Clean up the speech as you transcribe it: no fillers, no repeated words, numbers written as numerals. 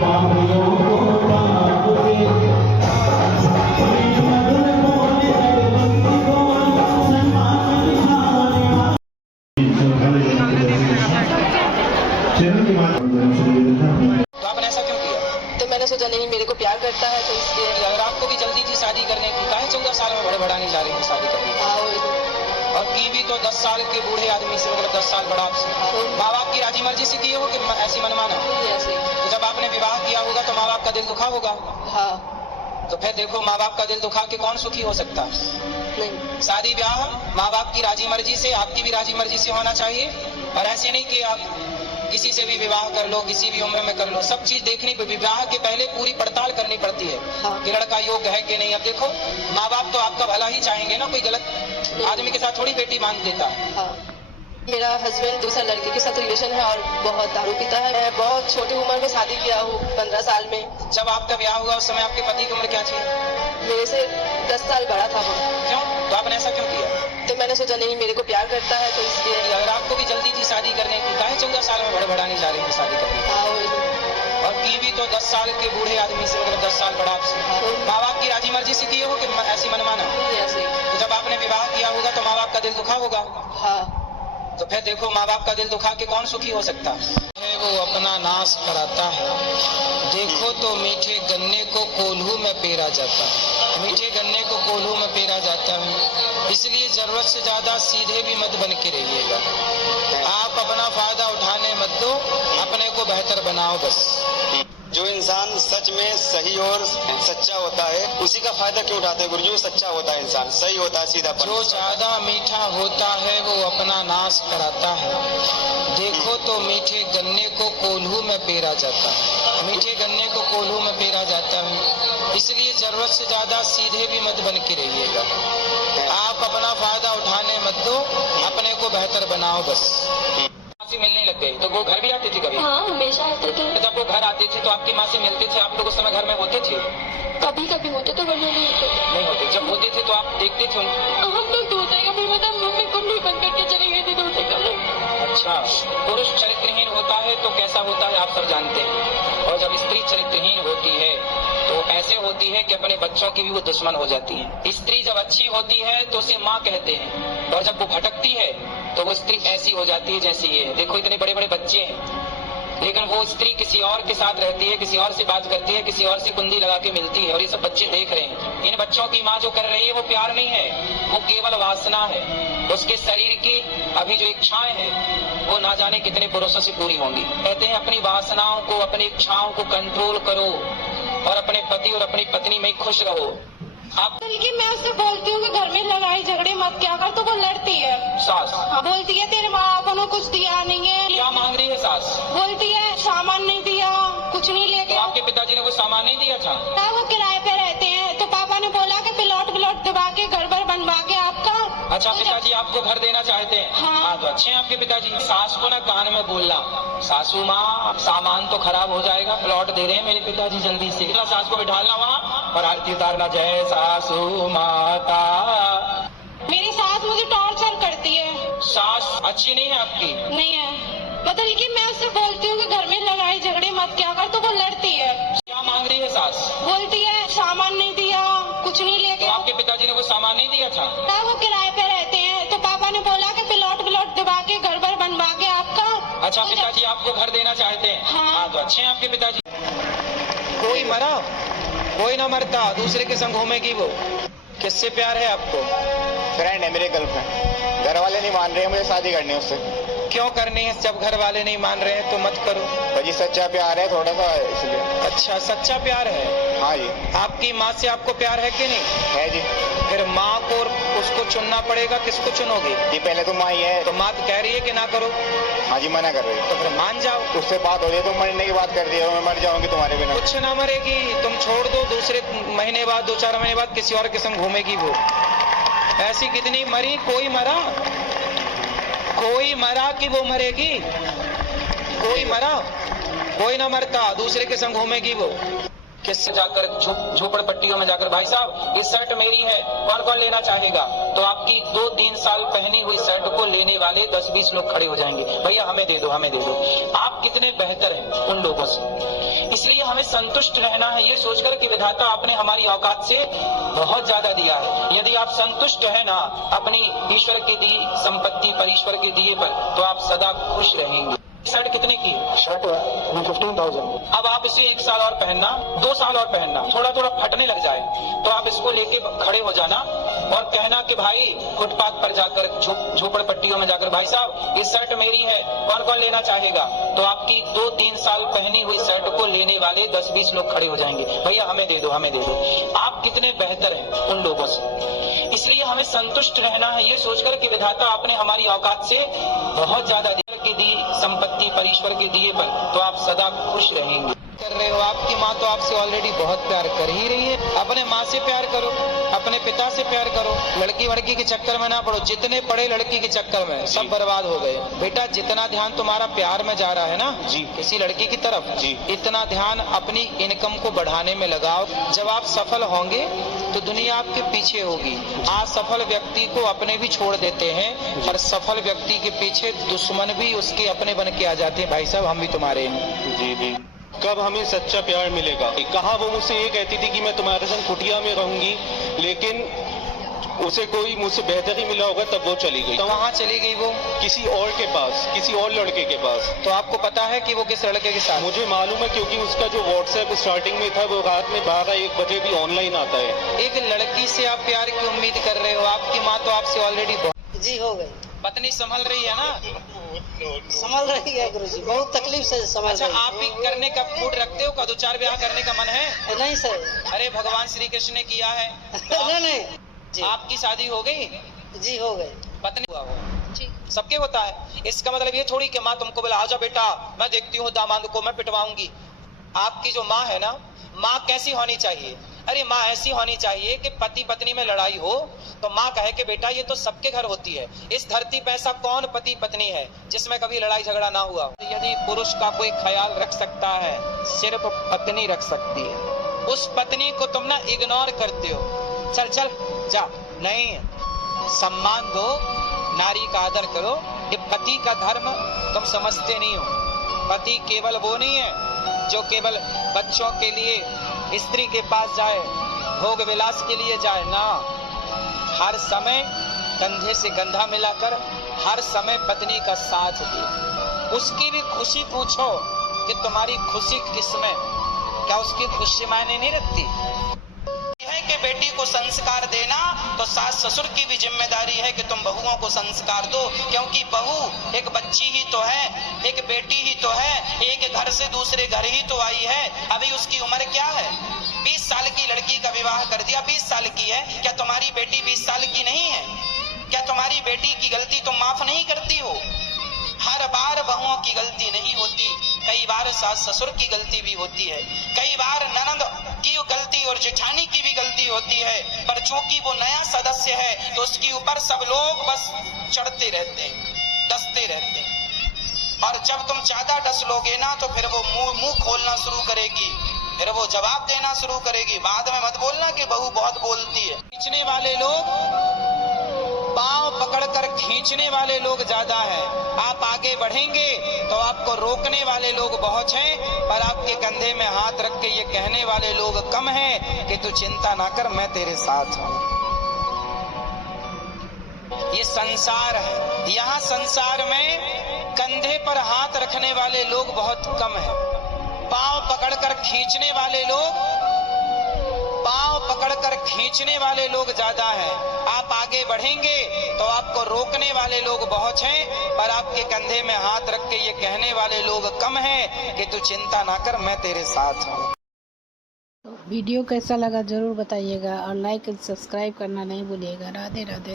तो आपने ऐसा क्यों किया? तो मैंने सोचा नहीं मेरे को प्यार करता है तो इसलिए। अगर आपको भी जल्दी थी शादी करने की, काहे 14 साल में बड़े नहीं जा रही थी शादी करने की? हाँ वही। और की भी तो 10 साल के बूढ़े आदमी से, मतलब 10 साल बड़ा आपसे। माँ बाप की राजी मर्जी से किए हो कि ऐसी मनमाना? ऐसे। तो जब आपने विवाह किया होगा तो माँ बाप का दिल दुखा होगा। हाँ। तो फिर देखो, माँ बाप का दिल दुखा के कौन सुखी हो सकता? नहीं। शादी ब्याह माँ बाप की राजी मर्जी से, आपकी भी राजी मर्जी से होना चाहिए। और ऐसे नहीं कि आप किसी से भी विवाह कर लो, किसी भी उम्र में कर लो, सब चीज देखनी, विवाह के पहले पूरी पड़ताल करनी पड़ती है। हाँ। कि लड़का योग्य है कि नहीं। अब देखो, माँ बाप तो आपका भला ही चाहेंगे ना, कोई गलत आदमी के साथ थोड़ी बेटी मान देता है। हाँ। मेरा हस्बैंड दूसरा लड़के के साथ रिलेशन है और बहुत दारू पीता है। मैं बहुत छोटी उम्र में शादी किया हूँ, 15 साल में। जब आपका ब्याह हुआ उस समय आपके पति की उम्र क्या थी? मेरे से 10 साल बड़ा था वो। क्यों? तो आपने ऐसा क्यों किया? तो मैंने सोचा नहीं मेरे को प्यार करता है तो इसलिए। अगर आपको भी जल्दी थी शादी करने की, काहे 14 साल में बड़े नहीं जा रही थी शादी करने की? हाँ वही। और की भी तो 10 साल के बूढ़े आदमी से, मतलब 10 साल बड़ा आपसे। माँ बाप की राजी मर्जी से किए हो कि ऐसी मनमाना? ऐसे। तो जब आपने विवाह किया होगा तो माँ बाप का दिल दुखा होगा। हाँ। तो फिर देखो, माँ बाप का दिल दुखा के कौन सुखी हो सकता है? वो अपना नाश कराता है। देखो तो मीठे गन्ने को कोल्हू में पेरा जाता है, मीठे गन्ने को कोल्हू में पेरा जाता है। इसलिए जरूरत से ज्यादा सीधे भी मत बन के रहिएगा। आप अपना फायदा उठाने मत दो, अपने को बेहतर बनाओ बस। जो इंसान सच में सही और सच्चा होता है उसी का फायदा क्यों उठाते हैं गुरुजी? सच्चा होता है इंसान, सही होता है, सीधा। जो ज्यादा मीठा होता है वो अपना नाश कराता है। देखो तो मीठे गन्ने को कोल्हू में पेरा जाता है, मीठे गन्ने को कोल्हू में पेरा जाता है। इसलिए जरूरत से ज्यादा सीधे भी मत बन के रहिएगा। आप अपना फायदा उठाने मत दो, अपने को बेहतर बनाओ बस। मिलने लग गए तो वो घर भी आते थे कभी? हाँ, हमेशा आते थे। जब वो घर आते थे तो आपकी माँ से मिलते थे, आप लोग उस समय घर में होते थे? कभी कभी होते तो वरना नहीं होते। नहीं होते। जब होते थे तो आप देखते थे उनको? हम लोग धोते कभी, मतलब मम्मी कुंडली बंद करके चले गए थे धोते कभी। अच्छा, पुरुष चरित्रहीन होता है तो कैसा होता है आप सब जानते हैं। और जब स्त्री चरित्रहीन होती है तो ऐसे होती है कि अपने बच्चों की भी वो दुश्मन हो जाती है। स्त्री जब अच्छी होती है तो उसे माँ कहते हैं, और जब वो भटकती है तो वो स्त्री ऐसी हो जाती है जैसी ये है। देखो, इतने बड़े बड़े बच्चे हैं, लेकिन वो स्त्री किसी और के साथ रहती है, किसी और से बात करती है, किसी और से कुंडी लगा के मिलती है, और ये सब बच्चे देख रहे हैं। इन बच्चों की माँ जो कर रही है वो प्यार नहीं है, वो केवल वासना है। उसके शरीर की अभी जो इच्छाएं हैं वो ना जाने कितने पुरुषों से पूरी होंगी। कहते हैं अपनी वासनाओं को, अपनी इच्छाओं को कंट्रोल करो और अपने पति और अपनी पत्नी में खुश रहो। आप बल्कि मैं उससे बोलती हूँ कि घर में लड़ाई झगड़े मत क्या कर, तो वो लड़ती है। सास बोलती है तेरे माँ बाप ने कुछ दिया नहीं है। क्या मांग रही है सास? बोलती है सामान नहीं दिया, कुछ नहीं लेके। तो आपके पिताजी ने वो सामान नहीं दिया था? वो किराए पे रहते हैं तो पापा ने बोला कि प्लॉट दबा के घर भर बनवा के आपका। अच्छा, पिताजी आपको घर देना चाहते हैं? हाँ। तो अच्छे हैं आपके पिताजी। सास को ना कान में बोलना, सासू माँ सामान तो खराब हो जाएगा, प्लॉट दे रहे हैं मेरे पिताजी जल्दी से। सास को बिठाना वहाँ और आरती उतारना, जय सासू माता। मेरी सास मुझे टॉर्चर करती है। सास अच्छी नहीं है आपकी? नहीं है, बदल के मैं उससे बोलती हूँ कि घर में लड़ाई झगड़े मत क्या कर, तो वो लड़ती है। क्या मांग रही है सास? बोलती है सामान नहीं दिया, कुछ नहीं लेके। तो आपके पिताजी ने वो सामान नहीं दिया था? वो किराए पे रहते हैं तो पापा ने बोला कि प्लॉट दबा के घर भर बनवा के आपका। अच्छा, पिताजी आपको घर देना चाहते हैं? हाँ। तो अच्छे हैं आपके पिताजी। कोई मरा, कोई ना मरता, दूसरे के संग घूमेगी वो। किससे प्यार है आपको? फ्रेंड है मेरे, गर्लफ्रेंड। घर वाले नहीं मान रहे हैं मुझे शादी करनी उससे। क्यों करनी है? जब घर वाले नहीं मान रहे हैं तो मत करो। भाजी सच्चा प्यार है थोड़ा सा, इसलिए। अच्छा, सच्चा प्यार है? हाँ जी। आपकी माँ से आपको प्यार है कि नहीं? है जी। फिर माँ को उसको चुनना पड़ेगा, किसको चुनोगे? जी पहले तो माँ ही है। तो माँ तो कह रही है कि ना करो। हाँ जी, मना कर रही है। तो फिर मान जाओ। उससे बात हो रही है, तुम मरने की बात कर दी है, मैं मर जाऊंगी तुम्हारे बिना। कुछ ना मरेगी, तुम छोड़ दो, दूसरे महीने बाद, 2-4 महीने बाद किसी और के संग घूमेगी वो। ऐसी कितनी मरी, कोई मरा, कोई मरा कि वो मरेगी? कोई मरा, कोई ना मरता, दूसरे के संग घूमेगी वो। किससे जाकर झोपड़पट्टियों में जाकर भाई साहब ये शर्ट मेरी है, कौन कौन लेना चाहेगा, तो आपकी 2-3 साल पहनी हुई शर्ट को लेने वाले 10-20 लोग खड़े हो जाएंगे, भैया हमें दे दो हमें दे दो। आप कितने बेहतर हैं उन लोगों से। इसलिए हमें संतुष्ट रहना है ये सोचकर कि विधाता आपने हमारी औकात से बहुत ज्यादा दिया है। यदि आप संतुष्ट है ना अपनी ईश्वर की दी संपत्ति पर, ईश्वर के दिए पर, तो आप सदा खुश रहेंगे। शर्ट कितने की है? शर्ट 15,000। अब आप इसे 1 साल और पहनना, 2 साल और पहनना, थोड़ा थोड़ा फटने लग जाए तो आप इसको लेके खड़े हो जाना और कहना कि भाई फुटपाथ पर जाकर झोपड़पट्टियों में जाकर भाई साहब ये शर्ट मेरी है, कौन कौन लेना चाहेगा, तो आपकी 2-3 साल पहनी हुई शर्ट को लेने वाले 10-20 लोग खड़े हो जाएंगे, भैया हमें दे दो हमें दे दो। आप कितने बेहतर हैं उन लोगों से। इसलिए हमें संतुष्ट रहना है ये सोचकर कि विधाता आपने हमारी औकात से बहुत ज्यादा की दी संपत्ति पर, ईश्वर के दिए पर, तो आप सदा खुश रहेंगे। कर रहे हो, आपकी माँ तो आपसे ऑलरेडी बहुत प्यार कर ही रही है। अपने माँ से प्यार करो, अपने पिता से प्यार करो, लड़की वड़की के चक्कर में ना पड़ो। जितने पड़े लड़की के चक्कर में सब बर्बाद हो गए। बेटा जितना ध्यान तुम्हारा प्यार में जा रहा है ना जी किसी लड़की की तरफ जी, इतना ध्यान अपनी इनकम को बढ़ाने में लगाओ। जब आप सफल होंगे तो दुनिया आपके पीछे होगी। असफल व्यक्ति को अपने भी छोड़ देते हैं और सफल व्यक्ति के पीछे दुश्मन भी उसके अपने बन के आ जाते हैं। भाई साहब हम भी तुम्हारे हैं। जी जी। कब हमें सच्चा प्यार मिलेगा? कहा वो मुझसे ये कहती थी कि मैं तुम्हारे संग कुटिया में रहूंगी, लेकिन उसे कोई मुझसे बेहतर ही मिला होगा तब वो चली गई। तो कहाँ चली गई वो? किसी और के पास, किसी और लड़के के पास। तो आपको पता है कि वो किस लड़के के साथ? मुझे मालूम है क्योंकि उसका जो व्हाट्सएप स्टार्टिंग में था वो रात में 12-1 बजे भी ऑनलाइन आता है। एक लड़की से आप प्यार की उम्मीद कर रहे हो, आपकी माँ तो आपसे ऑलरेडी जी हो गई। पत्नी संभल रही है ना? संभल रही है गुरुजी, बहुत तकलीफ से संभल अच्छा रही आप भी करने का मूड रखते हो? का 2-4 ब्याह करने का मन है? है। नहीं सर। अरे भगवान श्री कृष्ण ने किया है। नहीं जी, आपकी शादी हो गई? जी हो गई। पत्नी हुआ हो? जी। सबके होता है। इसका मतलब ये थोड़ी कि माँ तुमको बोला आजा बेटा मैं देखती हूँ दामाद को मैं पिटवाऊंगी। आपकी जो माँ है ना, माँ कैसी होनी चाहिए? अरे माँ ऐसी होनी चाहिए कि पति पत्नी में लड़ाई हो तो माँ कहे कि बेटा ये तो सबके घर होती है, इस धरती पे ऐसा कौन पति पत्नी है जिसमें कभी लड़ाई झगड़ा ना हुआ। यदि पुरुष का कोई ख्याल रख सकता है सिर्फ पत्नी रख सकती है। उस पत्नी को तुम ना इग्नोर करते हो, चल चल जा, नहीं सम्मान दो, नारी का आदर करो। ये पति का धर्म तुम समझते नहीं हो। पति केवल वो नहीं है जो केवल बच्चों के लिए स्त्री के पास जाए, भोग विलास के लिए जाए ना, हर समय कंधे से कंधा मिलाकर हर समय पत्नी का साथ दे। उसकी भी खुशी पूछो कि तुम्हारी खुशी किसमें, क्या उसकी खुशी मायने नहीं रखती है? कि बेटी को संस्कार देना तो सास ससुर की भी जिम्मेदारी है कि तुम बहुओं को संस्कार दो, क्योंकि बहू एक बच्ची ही तो है, एक बेटी ही तो है, एक घर से दूसरे घर ही तो आई है। अभी उसकी उम्र क्या है? 20 साल की लड़की का विवाह कर दिया, 20 साल की है। क्या तुम्हारी बेटी 20 साल की नहीं है? क्या तुम्हारी बेटी की गलती तुम माफ नहीं करती हो? हर बार बहुओं की गलती नहीं होती, कई बार सास ससुर की गलती भी होती है, कई बार ननद की गलती और जेठानी की भी गलती होती है। पर चूंकि वो नया सदस्य है तो उसके ऊपर सब लोग बस चढ़ते रहते हैं, डसते रहते हैं। और जब तुम ज्यादा डस लोगे ना तो फिर वो मुंह खोलना शुरू करेगी, फिर वो जवाब देना शुरू करेगी। बाद में मत बोलना कि बहू बहुत बोलती है। खींचने वाले लोग, पांव पकड़कर खींचने वाले लोग ज्यादा हैं। आप आगे बढ़ेंगे तो आपको रोकने वाले लोग बहुत हैं, पर आपके कंधे में हाथ रख के ये कहने वाले लोग कम हैं कि तू चिंता ना कर मैं तेरे साथ हूं। ये संसार है, यहाँ संसार में कंधे पर हाथ रखने वाले लोग बहुत कम हैं। पांव पकड़कर खींचने वाले लोग, पांव पकड़कर खींचने वाले लोग ज्यादा हैं। आप आगे बढ़ेंगे तो आपको रोकने वाले लोग बहुत हैं, पर आपके कंधे में हाथ रख के ये कहने वाले लोग कम हैं कि तू चिंता ना कर मैं तेरे साथ हूँ। वीडियो कैसा लगा जरूर बताइएगा और लाइक और सब्सक्राइब करना नहीं भूलिएगा। राधे राधे।